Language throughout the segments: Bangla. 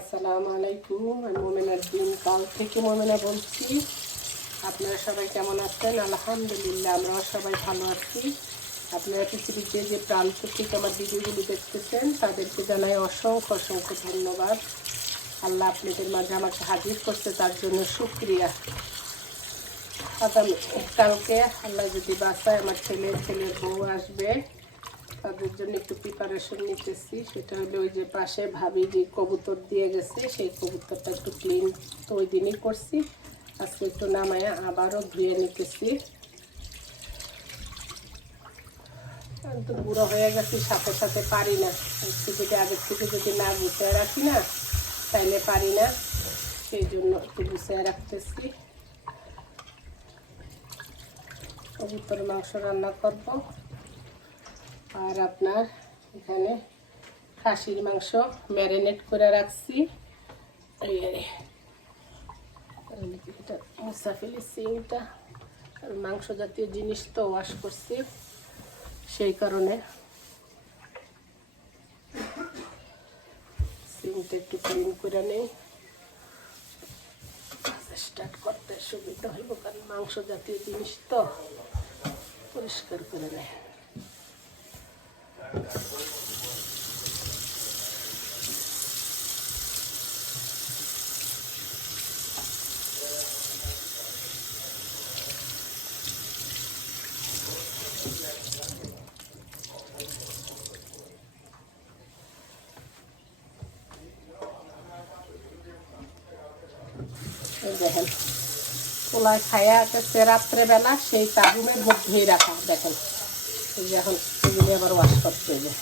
আসসালামু আলাইকুম, আমি মোমেনার দিন কাল থেকে মোমেনা বলছি। আপনারা সবাই কেমন আছেন? আলহামদুলিল্লাহ, আমরাও সবাই ভালো আছি। আপনারা পৃথিবীর যে যে প্রান্ত থেকে আমার ভিডিওগুলি দেখতেছেন, তাদেরকে জানাই অসংখ্য অসংখ্য ধন্যবাদ। আল্লাহ আপনাদের মাঝে আমাকে হাজির করছে, তার জন্য শুক্রিয়া। আগামী কালকে আল্লাহ যদি বাসায় আমার ছেলে, ছেলের বউ আসবে। তাদের জন্য একটু প্রিপারেশন নিতেছি। সেটা হলো ওই যে পাশে ভাবি যে কবুতর দিয়ে গেছে, সেই কবুতরটা একটু ক্লিন তো ওই দিনই করছি। আজকে একটু নামায় আবারও ধুয়ে নিতেছি। তো বুড়ো হয়ে গেছি, সাথে সাথে পারি না। একটু যদি আগের থেকে যদি না গুছিয়ে রাখি না, তাইলে পারি না। সেই জন্য একটু গুছিয়ে রাখতেছি। কবুতর, মাংস রান্না করব। আর আপনার এখানে খাসির মাংস ম্যারিনেট করে রাখছি। এটা মুসাফিলি সিংটা আর মাংস জাতীয় জিনিস তো ওয়াশ করছি, সেই কারণে। সিংটা একটু ক্লিন করে নেই। স্টার্ট করতে সুবিধা হইব, কারণ মাংস জাতীয় জিনিস তো পরিষ্কার করে নেয়। দেখেন পোলায় খায়া গেছে রাত্রেবেলা সেই তাগুমের মুখ ধুয়ে রাখা দেখেন। এখন এগুলি আবার ওয়াশ করতে হবে।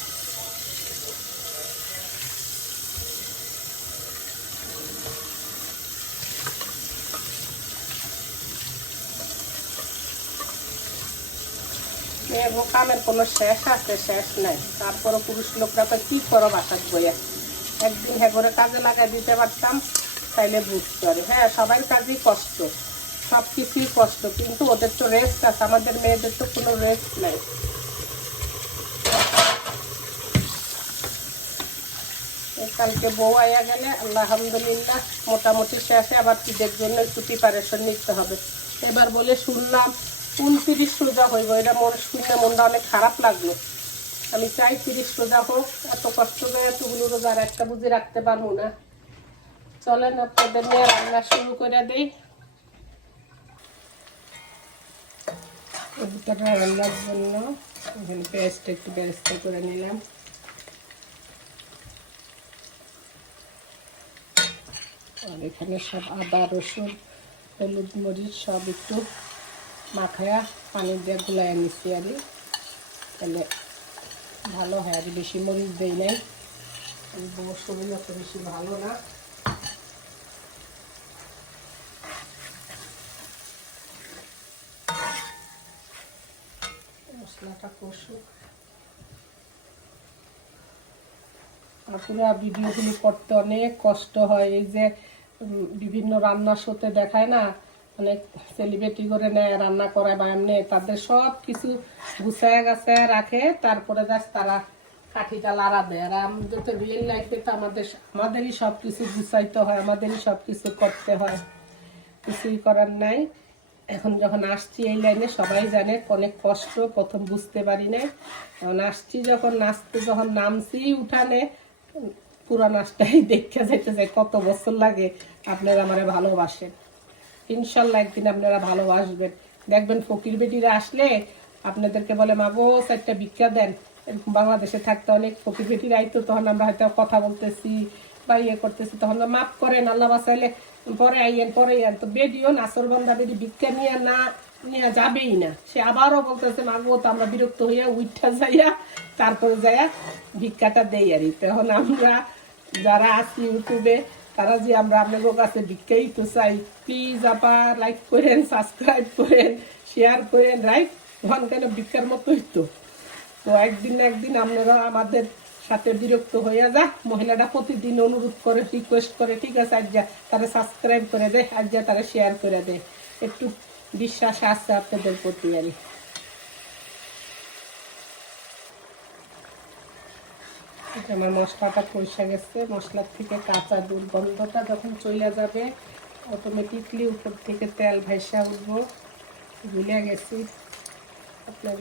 কামের কোনো শেষ আছে, শেষ নাই। তারপরও পুরুষ লোকরা তো কী করো বাসার বইয়া? একদিন হ্যাঁ করে কাজে লাগাই দিতে পারতাম, তাইলে বুঝতে পারি হ্যাঁ সবাই কাজই কষ্ট, সব কিছুই কষ্ট, কিন্তু ওদের তো রেস্ট আছে, আমাদের মেয়েদের তো কোনো রেস্ট নাই। কালকে বউ আয়া গেলে, আলহামদুলিল্লাহ, মোটামুটি শেষে আবার ঈদের জন্য একটু প্রিপারেশন নিতে হবে। এবার বলে শুনলাম, উনত্রিশ রোজা হইব। এটা মন শুনে মনটা অনেক খারাপ লাগল। আমি চাই তিরিশ রোজা হোক, এত কষ্ট করে এতগুলো রোজা একটা বুঝে রাখতে পারব না। চলেন আপনাদের নিয়ে রান্না শুরু করে দিই। রান্নার জন্য, এখানে পেস্ট একটু বেরেস্তা করে নিলাম। আর এখানে সব আদা, রসুন, হলুদ মরিচ সব একটু মাখায়া পানি দিয়ে গুলাইয়া নিচ্ছি আর তাহলে ভালো হয় আর বেশি মরিচ দেই নাই। বউর অত বেশি ভালো না। মশলাটা আপুরা ভিডিওগুলি করতে অনেক কষ্ট হয়, এই যে বিভিন্ন রান্নার শোতে দেখায় না অনেক সেলিব্রিটি করে নেয়, রান্না করে বা এমনি তাদের সব কিছু গুছায় গাছায় রাখে, তারপরে যাস তারা কাঠিটা লাড়া দেয়। আর আমাদের তো রিয়েল লাইফে তো আমাদের আমাদেরই সব কিছু গুছাইতে হয়, আমাদেরই সব কিছু করতে হয়। কিছুই করার নাই। এখন যখন আসছি এই লাইনে, সবাই জানে অনেক কষ্ট, প্রথম বুঝতে পারি না এখন আসছি যখন, নাচতে যখন নামছি, উঠানে পুরো নাচটাই দেখতে যেতে যায় কত বছর লাগে আপনারা আমারে ভালোবাসেন। ইনশাল্লাহ একদিন আপনারা ভালোবাসবেন। দেখবেন ফকির বেটিরা আসলে আপনাদেরকে বলে মাগো চারটা ভিক্ষা দেন। এরকম বাংলাদেশে থাকতে অনেক ফকির বেটিরা আইতো, তখন আমরা হয়তো কথা বলতেছি বা ইয়ে করতেছি, তখন মাফ করেন, আল্লাহ বাসাইলে পরে আইয়েন পরে আইয়েন। তো বেডিও নাচর বন্ধা বেডি ভিক্ষা নিয়ে না নিয়ে যাবেই না। সে আবারও বলতেছে, মাগো, তো আমরা বিরক্ত হইয়া উঠা যাইয়া তারপরে যাইয়া ভিক্ষাটা দেই আর তখন আমরা যারা আছি ইউটিউবে তারা যে আমরা আপনাদের কাছে ভিক্ষাই তো চাই প্লিজ আপা লাইক করেন সাবস্ক্রাইব করেন শেয়ার করেন রাইট তখন কেন ভিক্ষার মতোই তো তো একদিন না একদিন আপনারা আমাদের সাথে বিরক্ত হইয়া যা মহিলাটা প্রতিদিন অনুরোধ করে রিকোয়েস্ট করে, ঠিক আছে আজ যা তারা সাবস্ক্রাইব করে দেয় আজ যা তারা শেয়ার করে দেয় একটু বিশ্বাস আসছে আপনাদের প্রতি আর। আমার মশলাটা কষে গেছে, মশলার থেকে কাঁচা দুর্গন্ধটা যখন চলে যাবে অটোমেটিকলি উপর থেকে তেল ভাইসা উঠবো। ভুলে গেছি। আপনার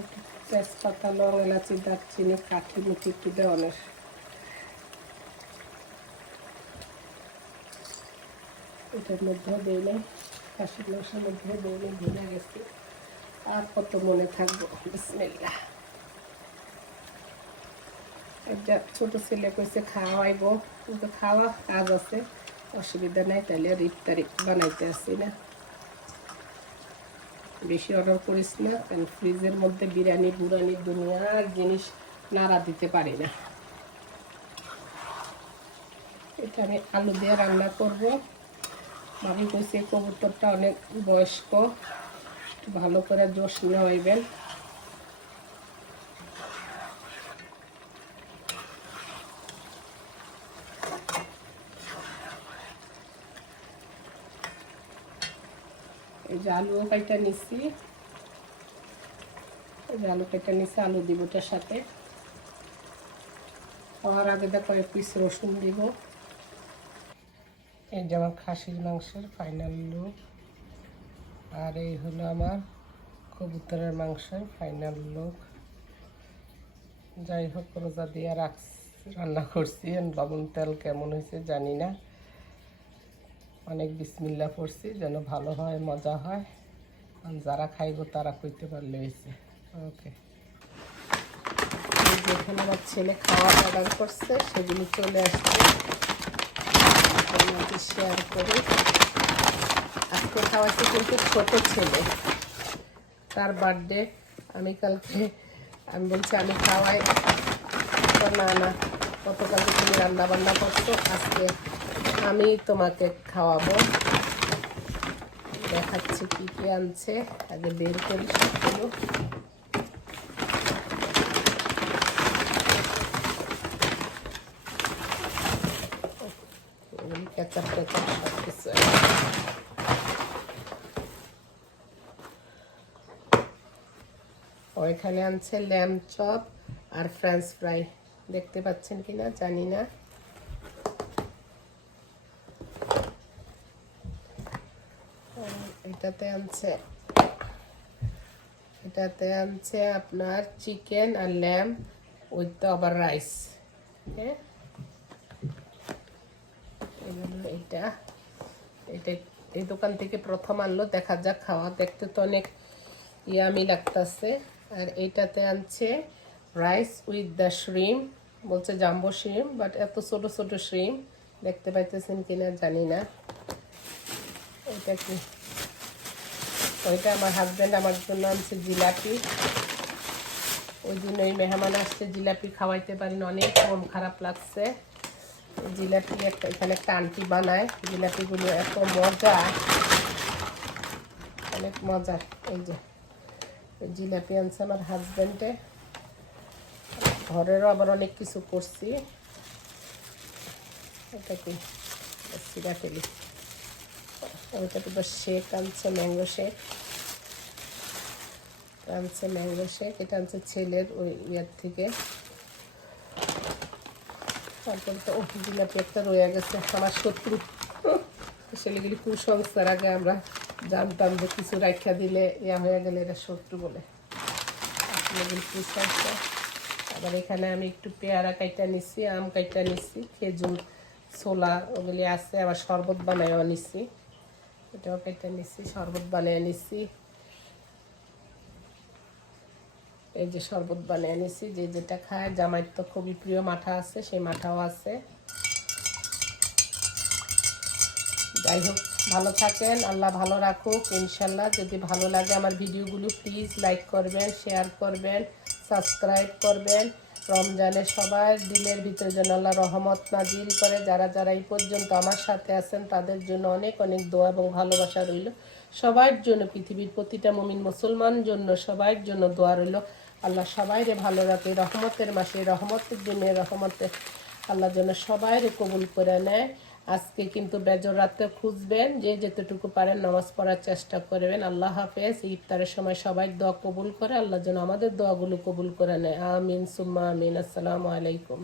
তেজপাতা, লং এলাচি, দারচিনি, কাঠি মুঠি একটু দেওয়ানের এটার মধ্যেও দেই মাংসের মধ্যেও ভুলে গেছি। আর কত মনে থাকব? বিসমিল্লাহ। একটা ছোট ছেলে কইছে কিন্তু খাওয়া কাজ আছে, অসুবিধা নাই তাহলে আর বানাইতে আসি না। বেশি অর্ডার করিস না, কারণ ফ্রিজের মধ্যে বিরিয়ানি, বুরানি, দুনিয়ার জিনিস নাড়া দিতে পারি না। এটা আমি আলু দিয়ে রান্না করব। ভাবি কইছে কবুতরটা অনেক বয়স্ক ভালো করে জোশ হইবেন। এই যে আলুও কাইটা যে আলু কেটে নিচ্ছি আলু দিব ওটার সাথে। খাওয়ার আগে দেখো কয়েক পিস রসুন দিব। এই যে আমার খাসির মাংসের ফাইনাল লুক আর এই হলো আমার কবুতরের মাংসের ফাইনাল লুক যাই হোক, রোজা দিয়ে রাখ রান্না করছি। লবণ তেল কেমন হয়েছে জানি না। অনেক বিসমিল্লা পড়ছি, যেন ভালো হয়, মজা হয়। যারা খাইব তারা কইতে পারলে হয়েছে। ওকে যেখানে আমার ছেলে খাওয়া অর্ডার করছে, সেগুলি চলে আসছে। আপনাকে শেয়ার করি। আজকে খাওয়াচ্ছে কিন্তু ছোট ছেলে। তার বার্থডে আমি কালকে, আমি বলছি, আমি খাওয়াই। তো, না না, গতকালকে তুমি রান্না বান্না করছ, আজকে আমি তোমাকে খাওয়াবো। দেখাচ্ছি কী কী আনছে, আগে বের করি সবগুলো। কেচাপ টেচাপ সব কিছু ওইখানে আনছে ল্যাম্প চপ আর ফ্রেঞ্চ ফ্রাই দেখতে পাচ্ছেন কিনা জানি না। এটাতে আনছে এটাতে আনছে আপনার চিকেন আর ল্যাম উইথ আবার রাইস হ্যাঁ? এইটা এটা এই দোকান থেকে প্রথম আনলো, দেখা যাক খাওয়া। দেখতে তো অনেক ইয়ামি লাগতেছে। আর এইটাতে আনছে রাইস উইথ দ্য শ্রিম, বলছে জাম্বো শ্রিম, বাট এত ছোট ছোট শ্রিম, দেখতে পাইতেছেন কিনা জানি না। এটা কি? ওইটা আমার হাজব্যান্ড আমার জন্য আনছে জিলাপি। ওই জন্য ওই মেহমান আসছে, জিলাপি খাওয়াইতে পারেন, অনেক কম খারাপ লাগছে। জিলাপি একটা এখানে একটা বানায়। জিলাপিগুলো এত মজা। অনেক মজা। এই যে জিলাপি আনছে আমার হাজব্যান্ডে ঘরেরও আবার অনেক কিছু করছি। এটা কি সিরা ফেলি ওইটা তো শেক আনছে ম্যাঙ্গো শেক আনছে ম্যাঙ্গো শেক এটা আনছে ছেলের ওই ইয়ের থেকে। তারপর তো ও জিলাপি একটা রয়ে গেছে আমার শত্রু ছেলেগুলি কুসংস্কার আগে আমরা জানতাম যে কিছু রাখা দিলে ইয়া হয়ে গেলে এটা শত্রু বলে। ছেলেগুলি কুসংস্কার। আবার এখানে আমি একটু পেয়ারা কাইটা নিচ্ছি আম কাইটা নিচ্ছি খেজুর, ছোলা ওগুলি আছে, আবার শরবত বানাইও নিচ্ছি এটাও কেটে নিচ্ছি শরবত বানিয়ে নিচ্ছি এই যে শরবত বানিয়ে নিচ্ছি যে যেটা খায়, জামাইয়ের তো খুবই প্রিয় মাঠা আছে, সেই মাঠাও আছে। যাই হোক, ভালো থাকেন, আল্লাহ ভালো রাখুক, ইনশাল্লাহ। যদি ভালো লাগে আমার ভিডিওগুলো প্লিজ লাইক করবেন শেয়ার করবেন সাবস্ক্রাইব করবেন। রমজানে সবার দিলের ভিতরে যেন আল্লাহ রহমত নাজিল করে। যারা যারা এই পর্যন্ত আমার সাথে আছেন, তাদের জন্য অনেক অনেক দোয়া এবং ভালোবাসা রইল। সবার জন্য, পৃথিবীর প্রতিটা মমিন মুসলমান জন্য সবার জন্য দোয়া রইল। আল্লাহ সবাইরে ভালো রাখে, রহমতের মাসে, রহমতের দিনে রহমতের আল্লাহ যেন সবাইরে কবুল করে নেয়। আজকে কিন্তু বেজর রাতে খুঁজবেন, যে যেতটুকু পারেন নামাজ পড়ার চেষ্টা করবেন। আল্লাহ হাফেজ, ইফতারের সময় সবাই দোয়া কবুল করে, আল্লাহ যেন আমাদের দোয়াগুলো কবুল করে নেয়। আমিন, সুম্মা আমিন। আসসালামু আলাইকুম।